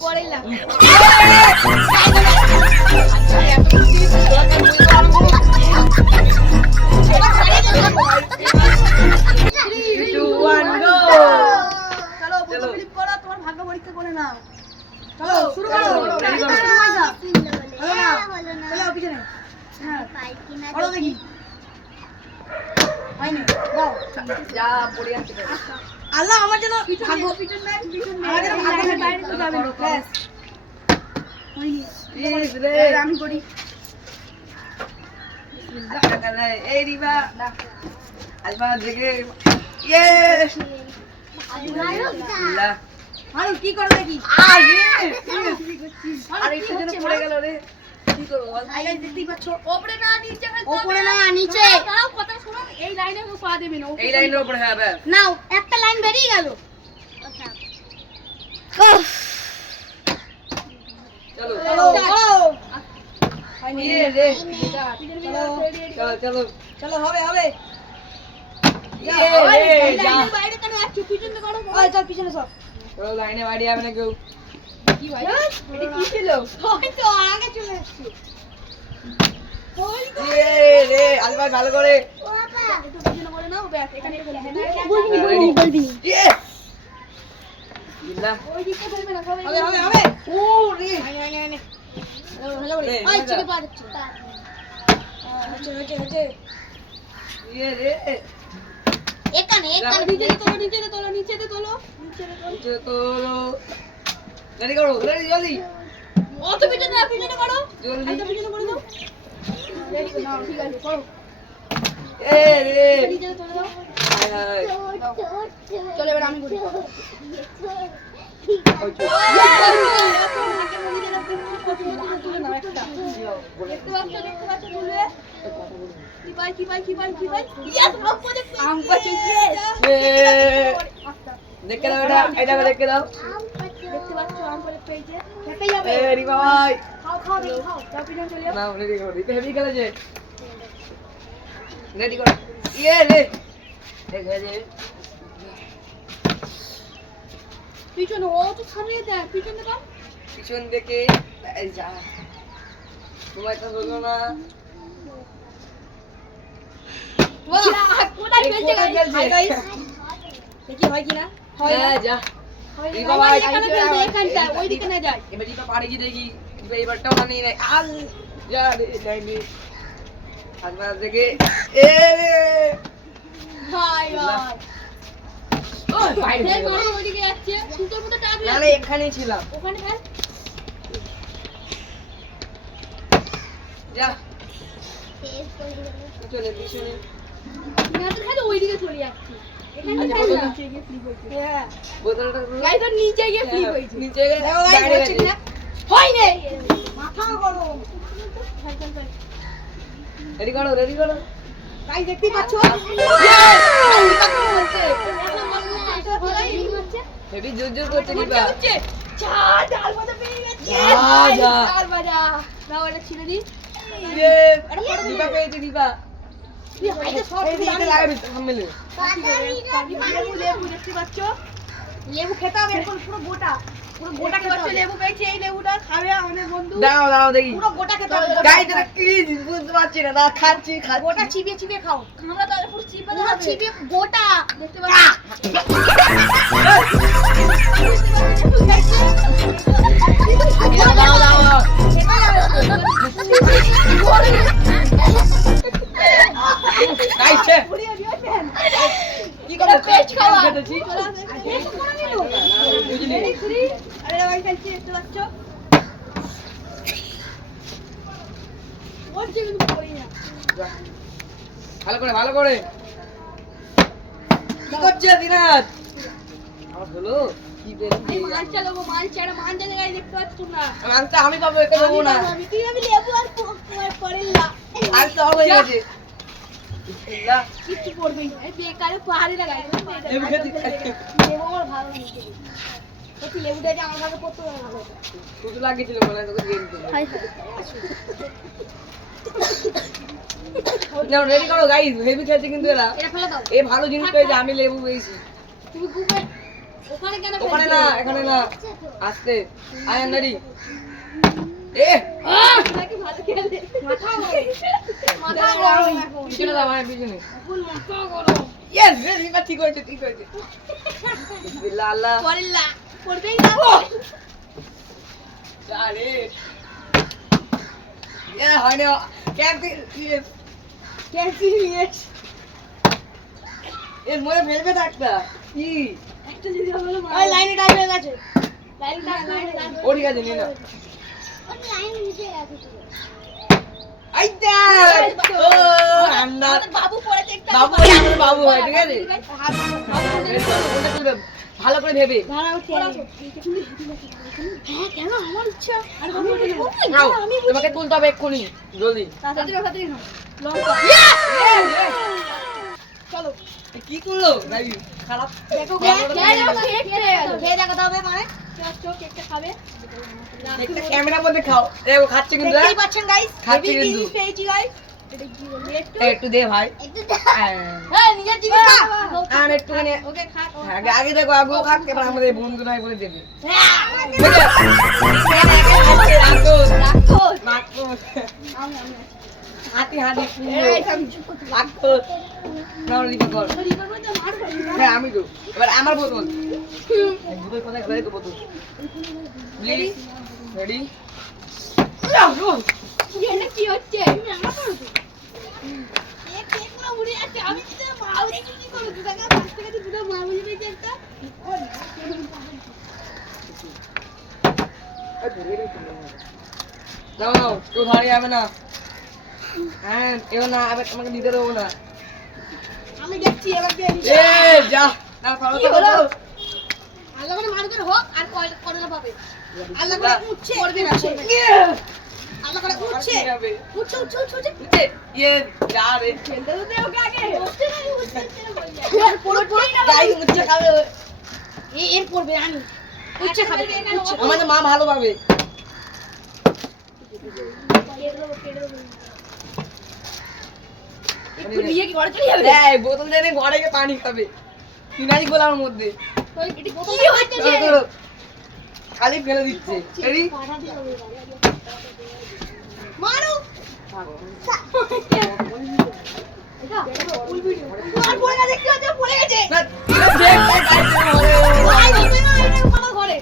করেলা তোমার ভাগ্য পরীক্ষা করে নাও চলো শুরু করো চলো পিছনে হ্যাঁ করো দেখি হয়নি দাও যা পড়ে আছে আল্লাহ আমার জন্য ভাগ্য পিছন নাই আমার জন্য ভাগ্য বাইরে তো যাবে না ব্যাস হয়নি রে আমি করি বিসমিল্লাহ এই রিবা আজমা দেখে ইয়ে বিসমিল্লাহ আরে কি করবে কি আরে একটু জন্য পড়ে গেল রে কি করব বল আইলে দেখতেই পাচ্ছ উপরে না নিচে উপরে না নিচে তাও কথা শুনো এই লাইনে ও পা দেবে না এই লাইনের উপরে হবে নাও একটা লাইন বেরিয়ে গেল চলো চলো হয়নি রে চলো চলো চলো হবে হবে বাইরে কেন আসছো পিছনে করো চল পিছনে সব চলো লাইনে বাড়ি যাবে না কেউ কি ভাই এটা কি ছিল ওই তো আগে চলে আসছি ওই তো রে আলবা ভালো করে বাবা একটু পিছনে করে নাও ব্যাস এখানে বলবি বিল্লাহ ওই দিকে ফেলবে না হবে হবে হবে ও রে আয় হ্যালো রে আই চিকে পা দিচ্ছি হচ্ছে রে এখানে নিচে তোলো রেডি করো রেডি জলদি অত পিছনে করো জলদি পিছনে করে দাও রেডি নাও ঠিক আছে করো রে নিচে তোলো দাও হায় চলো এবার আমি করি দেখতে পাচ্ছ তুলবে কি ভাই ইয়েস আম পাচ্ছে দেখে দাও এটা দেখে দাও দেখতে পাচ্ছ আম করে পেয়েছে খেতে যাবে রে ভাই খাও যাও পিছনে চলে যাও নাও রেডি করো দিতে হেভি খেলেছে রেডি করো ইয়ে রে দেখে যে পিছনে ও তো সামনে দেখ পিছনে দাও পিছন দেখে এই যা তোমার তো হলো না বাহ কোথায় খেলছে গাইস দেখি হয় কি না হয় যা এই বাবা এখানে খেলবে এখানটা ওইদিকে না যায় এবার দিপা পারে কি দেখি এবারটাও না নিয়ে আল যা রে যাইনি আজমা দেখে এ রে হাই ভাই ওই বাইরে ওইদিকে যাচ্ছে সুতোর মতো টাক না এখানেই ছিলাম ওখানে খেল যা চলে পিছনে না তো খালি ওইদিকে চলে যাচ্ছে এখানে খেল না নিচে গিয়ে ফ্লিপ হইছে হ্যাঁ বোতলটা গাইস আর নিচে গিয়ে ফ্লিপ হইছে নিচে গিয়ে দেখো গাইস হচ্ছে কিনা হয় না মাথা গরম রেডি করো গাইস দেখতেই পাচ্ছো হেভি জোর করতে দিবা চা ডাল ভাজা পেয়ে গেছে ডাল ভাজা নাও এটা ছিড়ে দি দিবা পেয়েছে দিবা লেবু খেতে হবে এখন পুরো গোটা খেতে হবে লেবু পেয়েছি এই লেবুটা খাবে আমাদের বন্ধু দাও দেখি পুরো গোটা খেতে হবে গাইস এটা কি বুঝতে পারছি না খাচ্ছি গোটা চিবিয়ে খাও আমরা তাহলে পুরো চিবিয়ে গোটা দেখতে পাচ্ছি গাইছে কি করে পেট খাওয়া খেতেছি আরে ওই খাচ্ছি একটু বাচ্চা ওর জীবন করি না ভালো করে কি করছে দিনাত আমার হলো কি বেরি মাল চালাবো মাল জায়গায় দেখতে পাচ্ছ তোমরা মালটা আমি পাবো একে দেবো না তুই আমি লেবু আর করেলা আর তো হয়ে গেছে বিসমিল্লাহ কিছু করবেই না এই বেকারে পাহাড়ে লাগাই লেবু খেতে লেবু আমার ভালো লাগে ওই লেবুটা যে আমার ভালো করতে ভালো লাগে তুই লাগিয়েছিল মনে তোকে দিয়ে দিতে হাই নাও রেডি করো গাইস হেভি খেলছে কিন্তু এরা এটা ফেলে দাও এই ভালো জিনিস পেয়েছে আমি লেবু পেয়েছি তুমি গুগল ওখানে কেন ওখানে না এখানে না আস্তে আই এম রেডি এ নাকি ভালো খেলে মাথা গরম এখন পিছনে দাও আমার পিছনে এখন মাথা গরম ইয়েস এবার ঠিক হয়েছে বিসমিল্লাহ আল্লাহ পড়লা পড়বেই না আরে এ হয় না ক্যান্সেল ক্যান্সেল এর মনে ফেলবে একটা কি একটা যদি হলো ওই লাইনে টাইপ হয়ে গেছে লাইন ও ঠিক আছে নে না ওই লাইন নিচে গেছে আইতা ও আন্ডা বাবু পড়েছে একটা বাবু আমার বাবু হয় ঠিক আছে ওটা তুলবে ভালো করে ভেবে দাঁড়াও হ্যাঁ কেন আমার ইচ্ছা আর নাও তোমাকে তুলতে হবে এক্ষুনি জলদি তাড়াতাড়ি নাও লঙ্কা চলো কি করলো রাবি খারাপ দেখো খেয়ে দেখাতে হবে মানে চোখ কেকটা খাবে একটা ক্যামেরার মধ্যে খাও দেখো খাচ্ছে কিন্তু দেখতেই পাচ্ছেন গাইস খাচ্ছি কিন্তু। পেয়েছি গাইস এটা কি বলবি একটু একটু দে ভাই একটু হ্যাঁ নিজের জিনিস খা আর একটুখানি ওকে খা হ্যাঁ, আগে দেখো আগে খাক এবার আমাদের বন্ধু নাই বলে দেবে রাখো আমি হাতি হাতি এই আমি চুপ করতে রাখো নাও লিখে কর সরি করব তো মার খাবি না হ্যাঁ আমি তো এবার আমার বোতল দুটোর কথা গেলে তো বোতল প্লিজ রেডি এটা কি হচ্ছে আমি আমার করব এই কেক পুরো উড়ে যাচ্ছে আমি তো মাউরি কি করব দেখা পাঁচ টাকা দিয়ে পুরো মাউরি পেয়েছে একটা নাও নাও কেউ ধরে যাবে না হ্যাঁ কেউ না আবার তোমাকে দিতে দেবো না আমি দেখছি এবার কে এ যা না ফলো কি তো হলো? করো আল্লাহ করে মারবে হোক আর করোনা পাবে আল্লাহ করে উঠছে করবে না আল্লাহ করে উঠছে উঠছে উঠছে উঠছে উঠছে ইয়ে যা রে খেলতে তো দে ওকে আগে উঠছে না উঠছে পুরো গাই উঠছে খাবে এর পড়বে আমি উঠছে খাবে উঠছে আমাদের মা ভালো পাবে একটু নিয়ে কি ঘরে চলে যাবে এই বোতল দিয়ে ঘরে গিয়ে পানি খাবে পিনারি গোলার মধ্যে তো এটি বোতল দিয়ে হচ্ছে যে ধরো, খালি ফেলে দিচ্ছে রেডি মারো আর পড়ে গেছে কি হচ্ছে পড়ে গেছে ঘরে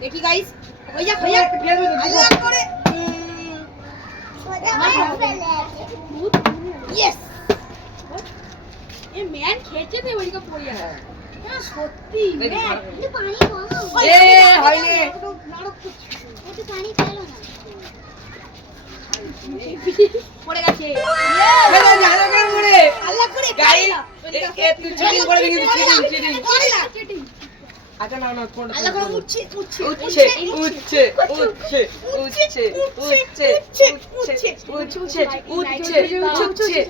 দেখি গাইস ওই যা ভাইয়া আল্লাহ করে ইয়েস এ ম্যান খেয়েছে তো ওইদিকে পড়ে যায় না সত্যি ম্যান একটু পানি খাও এ হয়নি একটু পানি খেলো না পড়ে গেছে ফেলে জানো কেন করে আল্লাহ করে গাইস এ তুই চিটিং করে দিবি চিটিং চিটিং আচ্ছা না না কোন আল্লাহ করে উঠছে উঠছে উঠছে উঠছে উঠছে উঠছে উঠছে উঠছে উঠছে উঠছে উঠছে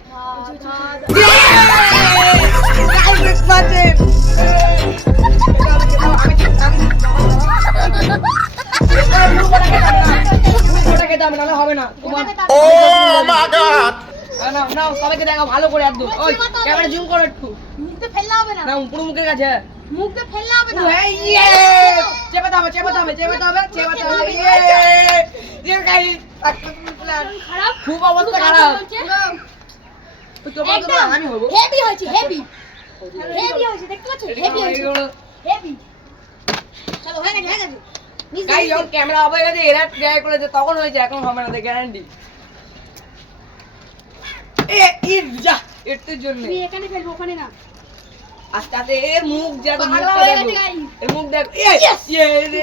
গাইস বাজে হবে না ও মাই গড না না সবাইকে দেখো ভালো করে একদম ওই ক্যামেরা জুম করো একটু মুখে ফেললে হবে না না পুরো মুখের কাছে মুখে ফেললে হবে না হ্যাঁ ইয়ে চেপাতে হবে চেপাতে হবে চেপাতে হবে চেপাতে হবে ইয়ে ইয়ে গাইস খারাপ খুব অবস্থা খারাপ ওই তো বলতো না আমি হবো হেভি হয়েছে হেভি হেভি হয়েছে দেখতে পাচ্ছ হেভি হয়েছে হেভি চলো হয়ে গেছে গাইস যখন ক্যামেরা অফ হয়ে গেছে এরা ট্রাই করেছে তখন হয়েছে এখন হবে না গ্যারান্টি এ ই যা এর জন্য তুমি এখানে ফেলবো ওখানে না আস্তে আস্তে এর মুখ দেখো পাগলা মুখটা হয়ে দেখো গেছে guys। এর মুখ দেখো ইয়ে রে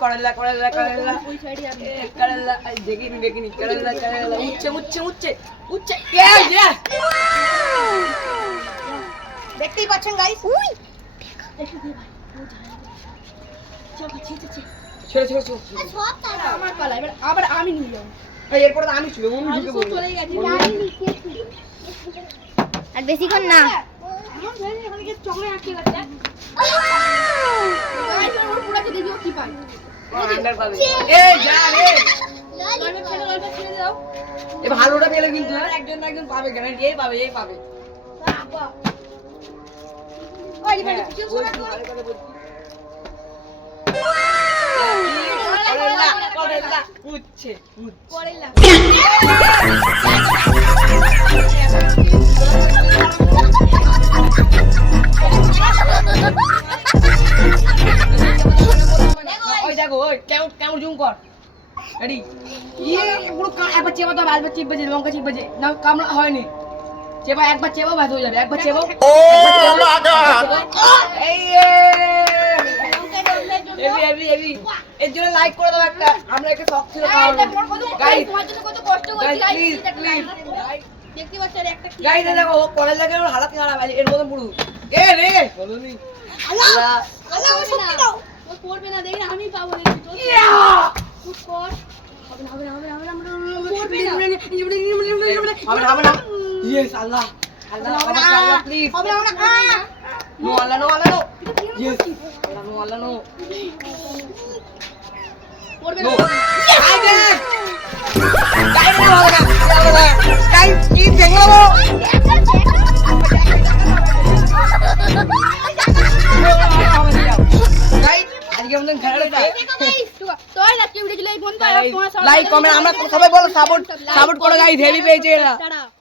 করলা করলা করলা ওই সাইডে যাবে করলা দেখিনি দেখিনি করলা করলা উচ্চে উচ্চে উচ্চে উচ্চে এ ইয়ে দেখতেই পাচ্ছেন গাইস উই একটু দে ভাই চল ছি ছেড়ে ছেড়ে ছেড়ে সব তারা আমার পালা এবার আবার আমি নিলাম এরপর আমি ছিল আমি ঢুকে বলবো চলে গেছে আর বেশিক্ষণ না এমন ধরে এখানে গিয়ে চকলে আটকে গেছে গাইস ওর পুরাকে দেখিও কি পায় আন্ডার পাবে এ যা রে গল্পে ছেড়ে দাও এ ভালোটা পেলে কিন্তু একজন না একজন পাবে গ্যারান্টি এই পাবে আব্বা ওই রিপেন্ড কিছু শোনা তো করেলা উচ্ছে করেলা ওই দেখো ওই কেমন কেমন জুম কর রেডি পুরো একবার চেপা তো একবার চিপবে যে লঙ্কা চিপবে যে না কামড়া হয়নি চেপা একবার চেপা ব্যাস হয়ে যাবে একবার চেপা ও মাই গড এই এবি এবি এর জন্য লাইক করে দাও একটা আমরা একটা শখ ছিল গাইস তোমার জন্য কত কষ্ট করছি প্লিজ প্লিজ দেখতে পাচ্ছ আর একটা গাইস দেখো কলেজ লাগে ওর হালাত খারাপ আছে এর মধ্যে পুরো এ রে বলনি আল্লাহ আল্লাহ সত্যি দাও ও পড়বে না দেখি আমি পাবো দেখি তো খুব কর হবে না হবে না হবে না হবে না পড়বে না হবে না yes Allah Allah Allah please হবে না নো আল্লাহ নো আল্লাহ নো ইয়েস আল্লাহ নো আল্লাহ নো পড়বে নো না গাইস গাইস কি দেখো গাইস আজকে আমাদের খেলা লাইক কমেন্ট আমরা সবাই বলো সাপোর্ট সাপোর্ট করো গাইস হেভি পেয়েছে এরা টাটা